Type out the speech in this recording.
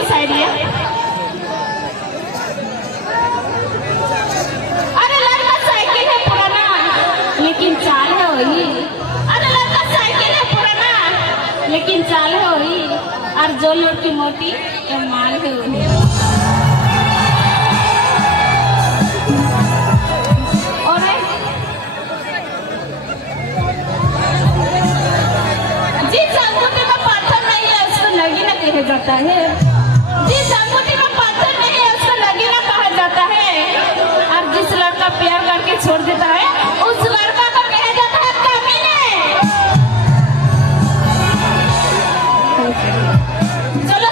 की शायरी है। अरे लड़का साइकिल है पुराना लेकिन चाल है वही। अरे लड़का साइकिल है पुराना लेकिन चाल है वही। और जो लड़की मोटी तो माल है वही। और जिस अंगूठी में पत्थर नहीं है उसको नगीना कहा जाता है। जिस अंगूठी में पत्थर नहीं है उसको नगीना कहा जाता है। और जिस लड़का प्यार करके छोड़ देता है उस लड़का को कहा जाता है कमीने। चलो